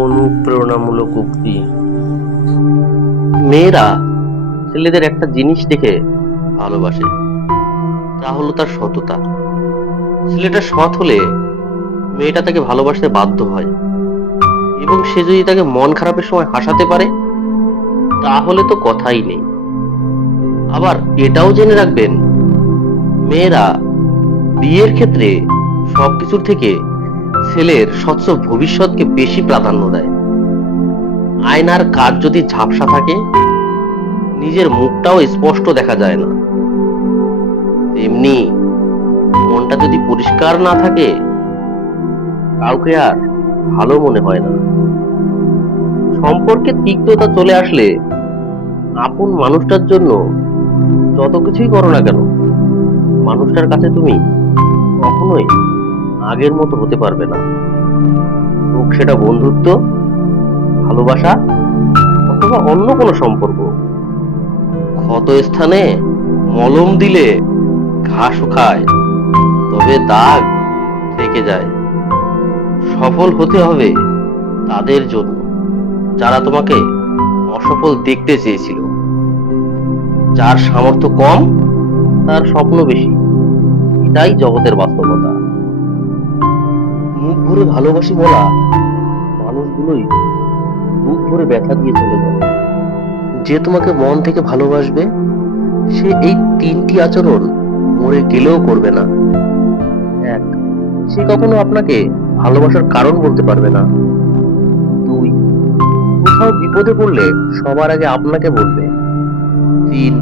অনুপ্রেরণামূলক উক্তি। মেয়েরা ছেলেদের একটা জিনিস দেখে ভালোবাসে, তা হলো তার সততা। ছেলেটা সৎ হলে মেয়েটা তাকে ভালোবাসতে বাধ্য হয়, এবং সে যদি তাকে মন খারাপের সময় হাসাতে পারে তাহলে তো কথাই নেই। আবার এটাও জেনে রাখবেন, মেয়েরা বিয়ের ক্ষেত্রে সবকিছুর থেকে ছেলের স্বচ্ছ ভবিষ্যৎকে বেশি প্রাধান্য দেয়। আয়নার কাচ যদি ঝাপসা থাকে, নিজের মুখটাও স্পষ্ট দেখা যায় না। তেমনি মনটা যদি পরিষ্কার না থাকে, কাউকে আর ভালো মনে হয় না। সম্পর্কে তিক্ততা চলে আসলে আপন মানুষটার জন্য যত কিছুই করো না কেন, মানুষটার কাছে তুমি কখনোই আগের মতো হতে পারবে না। হোক সেটা বন্ধুত্ব, ভালোবাসা অথবা অন্য কোনো সম্পর্ক। ক্ষত স্থানে মলম দিলে ঘা শুকায়, তবে দাগ থেকে যায়। সফল হতে হবে তাদের জন্য যারা তোমাকে অসফল দেখতে চেয়েছিল। যার সামর্থ্য কম তার স্বপ্ন বেশি, এটাই জগতের বাস্তবতা। মুখ ভরে ভালোবাসি বলা মানুষগুলোই বুক ভরে ব্যথা দিয়ে চলে যায়। যে তোমাকে মন থেকে ভালোবাসবে, সে এই তিনটি আচরণ মরে গেলেও করবে না। এক, সে কখনো আপনাকে ভালোবাসার কারণ বলতে পারবে না। দুই, কোথাও বিপদে পড়লে সবার আগে আপনাকে বলবে। তিন,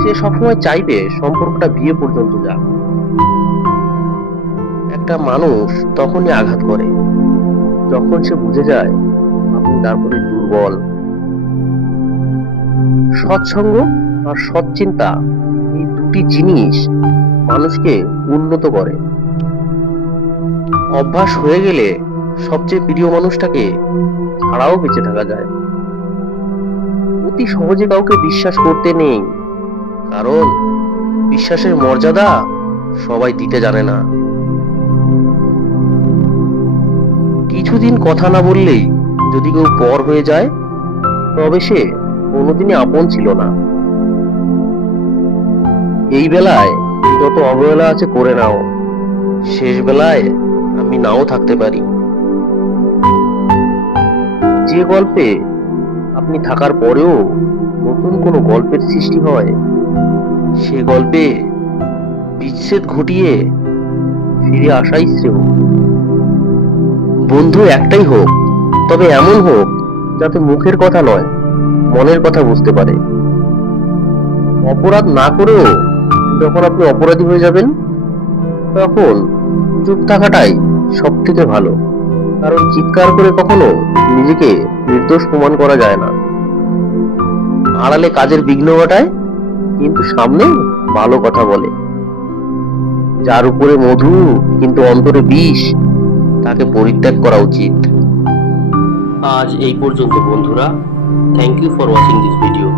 সে সবসময় চাইবে সম্পর্কটা বিয়ে পর্যন্ত যাক। একটা মানুষ তখনই আঘাত করে যখন সে বুঝে যায় আপনি তার প্রতি দুর্বল। সৎসঙ্গ আর সৎ চিন্তা, এই দুটি জিনিস মানুষকে উন্নত করে। অভ্যাস হয়ে গেলে সবচেয়ে প্রিয় মানুষটাকে ছাড়াও বেঁচে থাকা যায়। অতি সহজে কাউকে বিশ্বাস করতে নেই, কারণ বিশ্বাসের মর্যাদা সবাই দিতে জানে না। কিছুদিন কথা না বললেই যদি কেউ পর হয়ে যায়, তবে সে কোনোদিনই আপন ছিল না। এই বেলায় যত অবহেলা আছে করে নাও, শেষ বেলায় আমি নাও থাকতে পারি। যে গল্পে আপনি থাকার পরেও নতুন কোনো গল্পের সৃষ্টি হয়, সে গল্পে বিচ্ছেদ ঘটিয়ে ফিরে আসাই শ্রেয়। বন্ধু একটাই হোক, তবে এমন হোক যাতে মুখের কথা নয়, মনের কথা বুঝতে পারে। অপরাধ না করেও যখন আপনি অপরাধী হয়ে যাবেন, তখন চুপ থাকাটাই সব থেকে ভালো। কারণ চিৎকার করে কখনো নিজেকে নির্দোষ প্রমাণ করা যায় না। আড়ালে কাজের বিঘ্ন ঘটায়, কিন্তু সামনে ভালো কথা বলে। যার উপরে মধু কিন্তু অন্তরে বিষ, তাকে পরিত্যাগ করা উচিত। আজ এই পর্যন্ত বন্ধুরা। Thank you for watching this video.